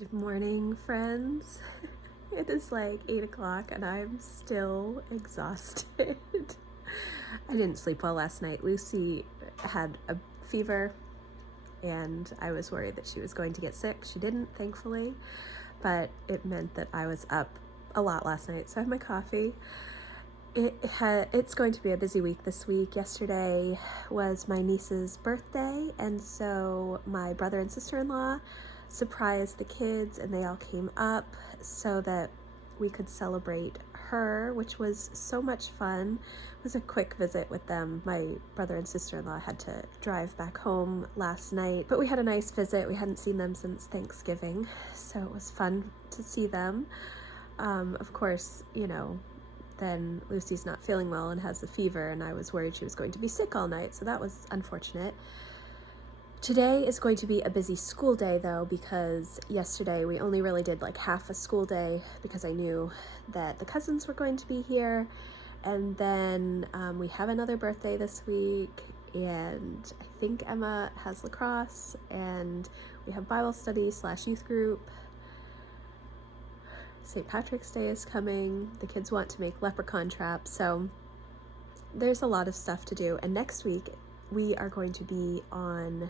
Good morning, friends. It is like 8 o'clock and I'm still exhausted. I didn't sleep well last night. Lucy had a fever and I was worried that she was going to get sick. She didn't, thankfully, but it meant that I was up a lot last night. So I had my coffee. It's going to be a busy week this week. Yesterday was my niece's birthday, and so my brother and sister-in-law surprised the kids and they all came up so that we could celebrate her, which was so much fun. It was a quick visit with them. My brother and sister-in-law had to drive back home last night, but we had a nice visit. We hadn't seen them since Thanksgiving, so it was fun to see them. Of course, then Lucy's not feeling well and has the fever, and I was worried she was going to be sick all night, so that was unfortunate. Today is going to be a busy school day though, because yesterday we only really did like half a school day because I knew that the cousins were going to be here, and then we have another birthday this week, and I think Emma has lacrosse, and we have Bible study / youth group. St. Patrick's Day is coming. The kids want to make leprechaun traps, so there's a lot of stuff to do. And next week we are going to be on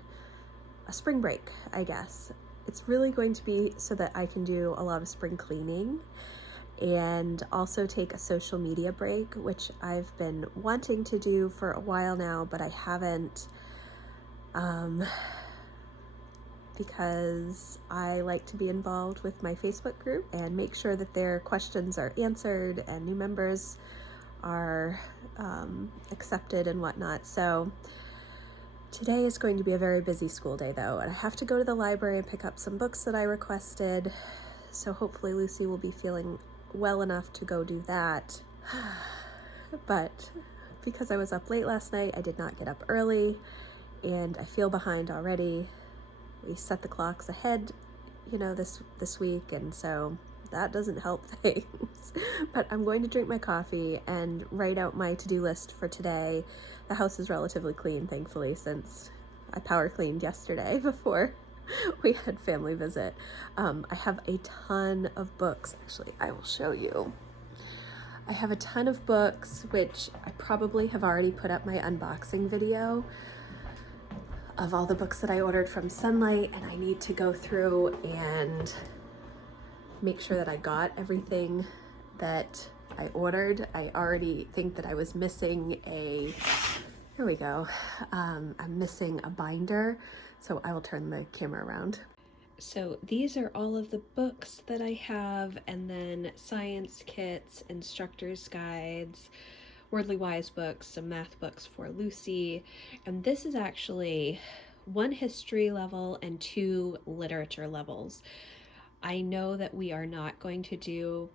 a spring break, I guess. It's really going to be so that I can do a lot of spring cleaning and also take a social media break, which I've been wanting to do for a while now, but I haven't, because I like to be involved with my Facebook group and make sure that their questions are answered and new members are accepted and whatnot. So today is going to be a very busy school day though, and I have to go to the library and pick up some books that I requested. So hopefully Lucy will be feeling well enough to go do that. But because I was up late last night, I did not get up early and I feel behind already. We set the clocks ahead, this week, and so that doesn't help things. But I'm going to drink my coffee and write out my to-do list for today. The house is relatively clean, thankfully, since I power cleaned yesterday before we had family visit. I have a ton of books. Actually, I will show you. I have a ton of books, which I probably have already put up my unboxing video of all the books that I ordered from Sunlight, and I need to go through and make sure that I got everything that I ordered. I already think that I was missing here we go. I'm missing a binder, so I will turn the camera around. So these are all of the books that I have, and then science kits, instructor's guides, Wordly Wise books, some math books for Lucy, and this is actually 1 history level and 2 literature levels. I know that we are not going to do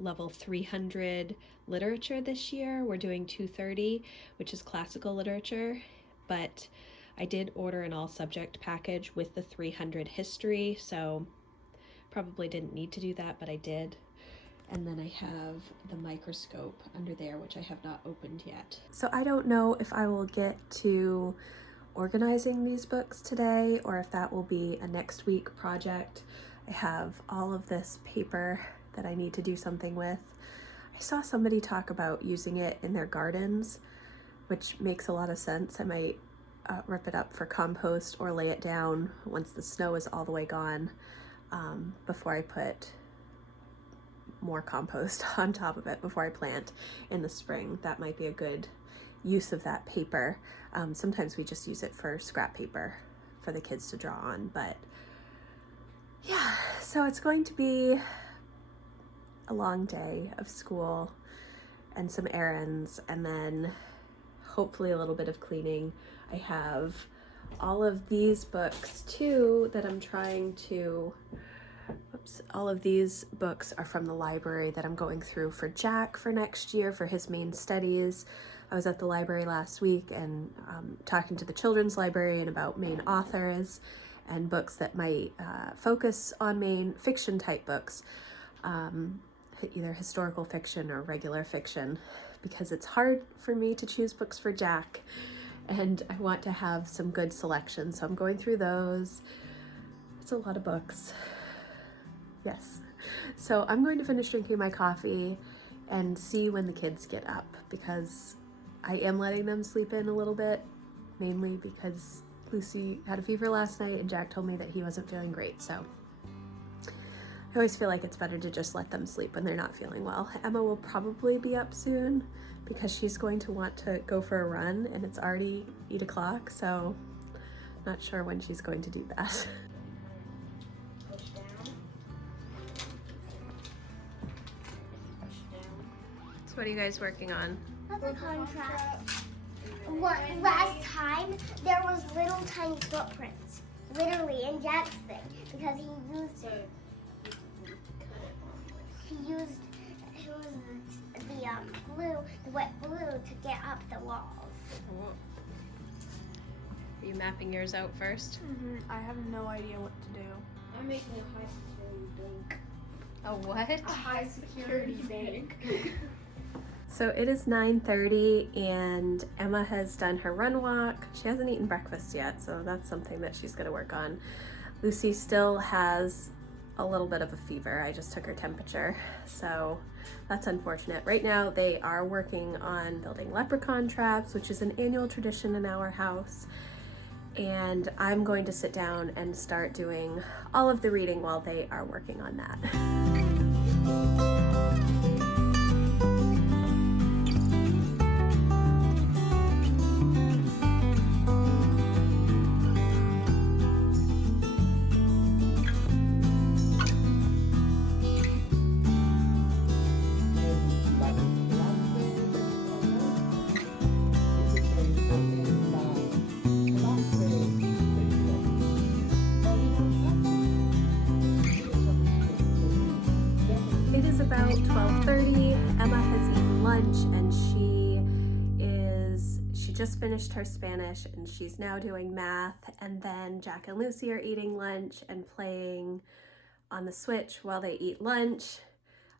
level 300 literature this year. We're doing 230, which is classical literature, but I did order an all subject package with the 300 history, so probably didn't need to do that, but I did. And then I have the microscope under there, which I have not opened yet. So I don't know if I will get to organizing these books today or if that will be a next week project. I have all of this paper that I need to do something with. I saw somebody talk about using it in their gardens, which makes a lot of sense. I might rip it up for compost or lay it down once the snow is all the way gone, before I put more compost on top of it before I plant in the spring. That might be a good use of that paper. Sometimes we just use it for scrap paper for the kids to draw on, but yeah, so it's going to be a long day of school and some errands, and then hopefully a little bit of cleaning. I have all of these books too that I'm trying to all of these books are from the library that I'm going through for Jack for next year for his main studies. I was at the library last week and talking to the children's librarian about main authors and books that might focus on main fiction type books, either historical fiction or regular fiction, because it's hard for me to choose books for Jack and I want to have some good selections. So I'm going through those. That's a lot of books. Yes. So I'm going to finish drinking my coffee and see when the kids get up, because I am letting them sleep in a little bit, mainly because Lucy had a fever last night and Jack told me that he wasn't feeling great. So I always feel like it's better to just let them sleep when they're not feeling well. Emma will probably be up soon because she's going to want to go for a run, and it's already 8 o'clock, so not sure when she's going to do that. So what are you guys working on? The contrast. Last time there was little tiny footprints, literally in Jack's thing, because he used the glue, the wet glue, to get up the walls. Cool. Are you mapping yours out first? I have no idea what to do. I'm making a high security bank. A what? A high security bank. So it is 9:30 and Emma has done her run walk. She hasn't eaten breakfast yet, so that's something that she's gonna work on. Lucy still has a little bit of a fever. I just took her temperature, so that's unfortunate. Right now they are working on building leprechaun traps, which is an annual tradition in our house. And I'm going to sit down and start doing all of the reading while they are working on that. About 12:30. Emma has eaten lunch and she just finished her Spanish and she's now doing math, and then Jack and Lucy are eating lunch and playing on the Switch while they eat lunch.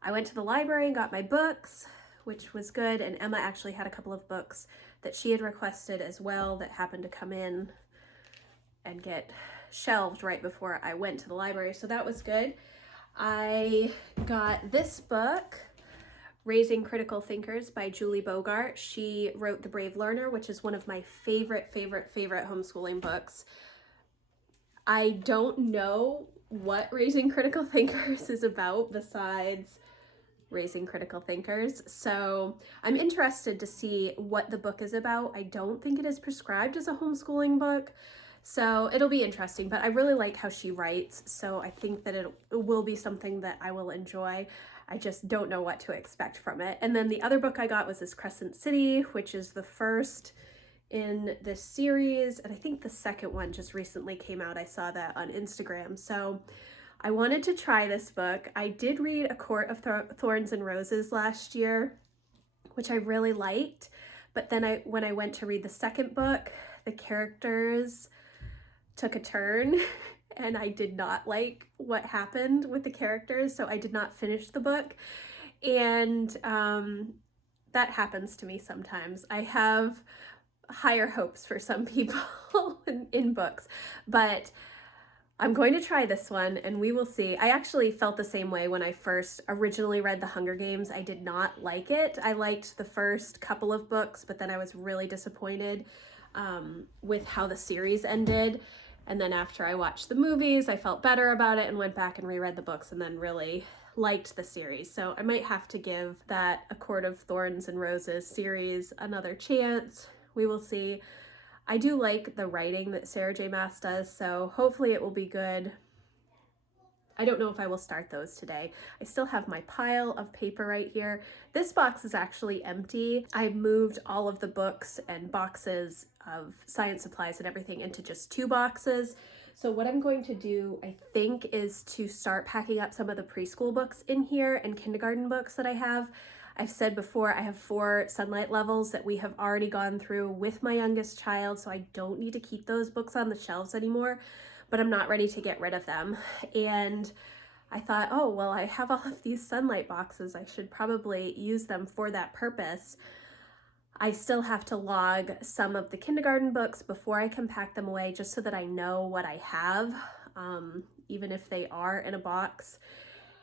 I went to the library and got my books, which was good, and Emma actually had a couple of books that she had requested as well that happened to come in and get shelved right before I went to the library, so that was good. I got this book, Raising Critical Thinkers by Julie Bogart. She wrote The Brave Learner, which is one of my favorite homeschooling books. I don't know what Raising Critical Thinkers is about besides raising critical thinkers, so I'm interested to see what the book is about. I don't think it is prescribed as a homeschooling book, so it'll be interesting, but I really like how she writes, so I think that it will be something that I will enjoy. I just don't know what to expect from it. And then the other book I got was this Crescent City, which is the first in this series, and I think the second one just recently came out. I saw that on Instagram, so I wanted to try this book. I did read A Court of Thorns and Roses last year, which I really liked, but then when I went to read the second book, the characters took a turn and I did not like what happened with the characters, so I did not finish the book. And that happens to me sometimes. I have higher hopes for some people in books, but I'm going to try this one and we will see. I actually felt the same way when I first originally read The Hunger Games. I did not like it. I liked the first couple of books, but then I was really disappointed with how the series ended. And then after I watched the movies, I felt better about it and went back and reread the books and then really liked the series. So I might have to give that A Court of Thorns and Roses series another chance. We will see. I do like the writing that Sarah J. Maas does, so hopefully it will be good. I don't know if I will start those today. I still have my pile of paper right here. This box is actually empty. I moved all of the books and boxes of science supplies and everything into just 2 boxes. So what I'm going to do, I think, is to start packing up some of the preschool books in here and kindergarten books that I have. I've said before, I have 4 sunlight levels that we have already gone through with my youngest child, so I don't need to keep those books on the shelves anymore, but I'm not ready to get rid of them. And I thought, oh, well, I have all of these sunlight boxes. I should probably use them for that purpose. I still have to log some of the kindergarten books before I can pack them away, just so that I know what I have. even if they are in a box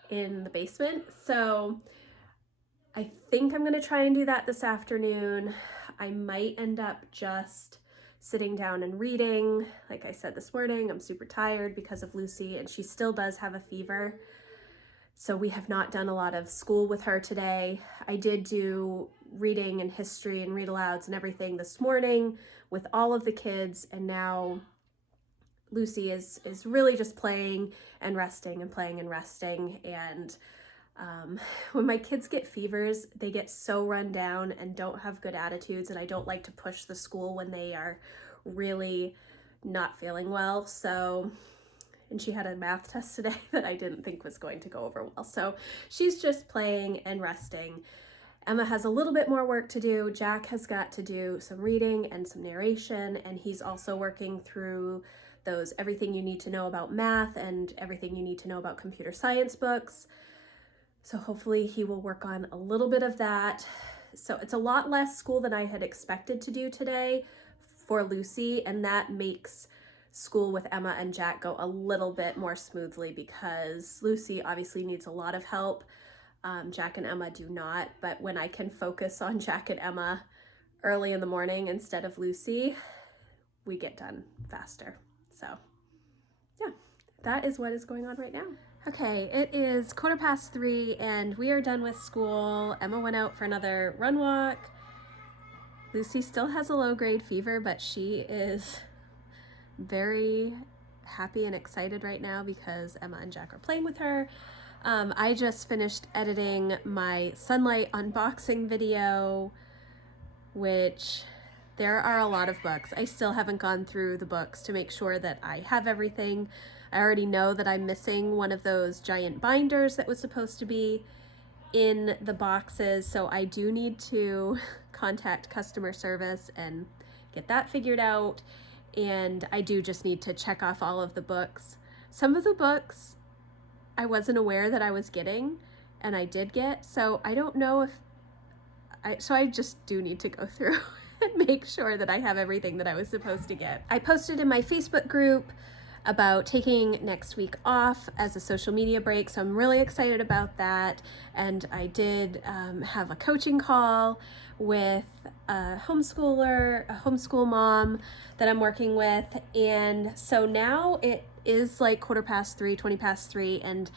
in the basement. So I think I'm gonna try and do that this afternoon. I might end up just sitting down and reading. Like I said this morning, I'm super tired because of Lucy, and she still does have a fever. So we have not done a lot of school with her today. I did do reading and history and read alouds and everything this morning with all of the kids, and now Lucy is really just playing and resting and playing and resting. And when my kids get fevers, they get so run down and don't have good attitudes, and I don't like to push the school when they are really not feeling well. So, and she had a math test today that I didn't think was going to go over well. So she's just playing and resting. Emma has a little bit more work to do. Jack has got to do some reading and some narration, and he's also working through those everything you need to know about math and everything you need to know about computer science books. So hopefully he will work on a little bit of that. So it's a lot less school than I had expected to do today for Lucy, and that makes school with Emma and Jack go a little bit more smoothly because Lucy obviously needs a lot of help. Jack and Emma do not, but when I can focus on Jack and Emma early in the morning instead of Lucy, we get done faster. So yeah, that is what is going on right now. Okay, it is 3:15 and we are done with school. Emma went out for another run walk. Lucy still has a low-grade fever, but she is very happy and excited right now because Emma and Jack are playing with her. I just finished editing my Sunlight unboxing video, which there are a lot of books. I still haven't gone through the books to make sure that I have everything. I already know that I'm missing one of those giant binders that was supposed to be in the boxes, so I do need to contact customer service and get that figured out. And I do just need to check off all of the books. Some of the books I wasn't aware that I was getting, and I did get, so I don't know if I just do need to go through and make sure that I have everything that I was supposed to get. I posted in my Facebook group about taking next week off as a social media break, so I'm really excited about that. And I did have a coaching call with a homeschooler, a homeschool mom that I'm working with, and so now it is like 3:15, 3:20, and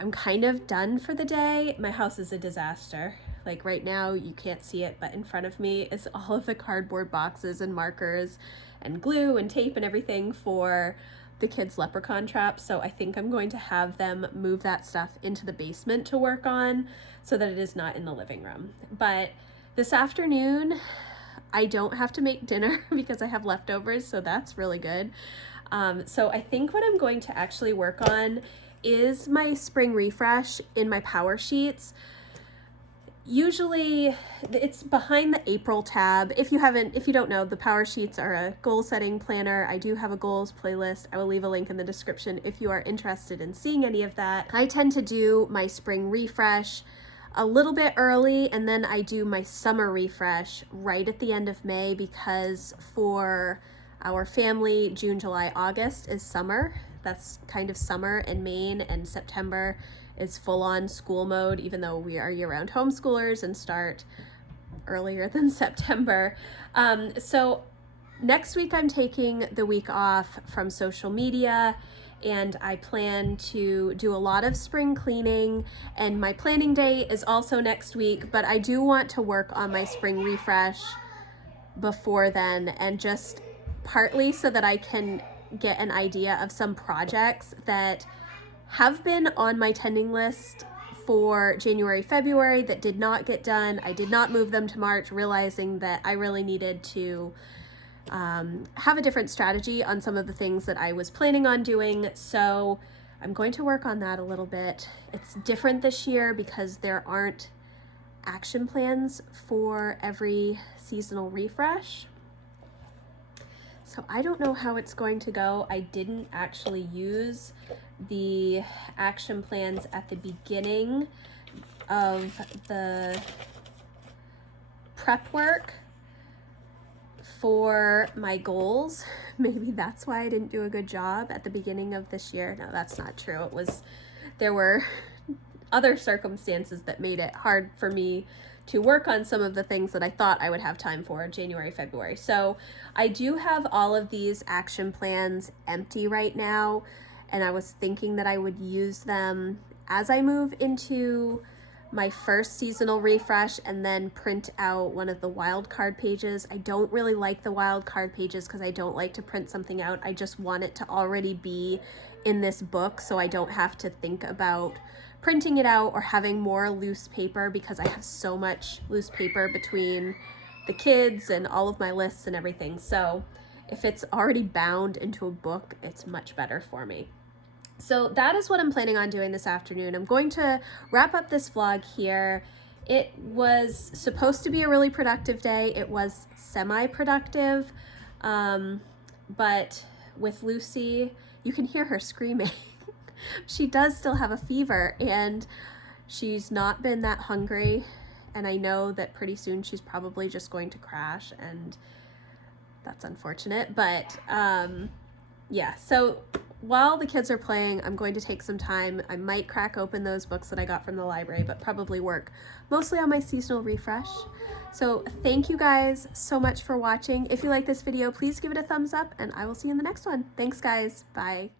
I'm kind of done for the day. My house is a disaster. Like right now, you can't see it, but in front of me is all of the cardboard boxes and markers and glue and tape and everything for the kids' leprechaun trap. So I think I'm going to have them move that stuff into the basement to work on so that it is not in the living room. But this afternoon, I don't have to make dinner because I have leftovers, so that's really good. So I think what I'm going to actually work on is my spring refresh in my power sheets. Usually it's behind the April tab. If you don't know, the power sheets are a goal setting planner. I do have a goals playlist. I will leave a link in the description if you are interested in seeing any of that. I tend to do my spring refresh a little bit early, and then I do my summer refresh right at the end of May, because for our family, June, July, August is summer. That's kind of summer in Maine, and September is full-on school mode, even though we are year-round homeschoolers and start earlier than September. So next week I'm taking the week off from social media, and I plan to do a lot of spring cleaning, and my planning day is also next week, but I do want to work on my spring refresh before then, and just partly so that I can get an idea of some projects that have been on my tending list for January, February that did not get done. I did not move them to March, realizing that I really needed to have a different strategy on some of the things that I was planning on doing. So I'm going to work on that a little bit. It's different this year because there aren't action plans for every seasonal refresh. So I don't know how it's going to go. I didn't actually use the action plans at the beginning of the prep work for my goals. Maybe that's why I didn't do a good job at the beginning of this year. No, that's not true. There were other circumstances that made it hard for me to work on some of the things that I thought I would have time for January, February. So I do have all of these action plans empty right now, and I was thinking that I would use them as I move into my first seasonal refresh and then print out one of the wildcard pages. I don't really like the wildcard pages because I don't like to print something out. I just want it to already be in this book so I don't have to think about printing it out or having more loose paper, because I have so much loose paper between the kids and all of my lists and everything. So if it's already bound into a book, it's much better for me. So that is what I'm planning on doing this afternoon. I'm going to wrap up this vlog here. It was supposed to be a really productive day. It was semi-productive, but with Lucy, you can hear her screaming. She does still have a fever, and she's not been that hungry, and I know that pretty soon she's probably just going to crash, and that's unfortunate. But yeah, so while the kids are playing, I'm going to take some time. I might crack open those books that I got from the library, but probably work mostly on my seasonal refresh. So thank you guys so much for watching. If you like this video, please give it a thumbs up, and I will see you in the next one. Thanks guys, bye.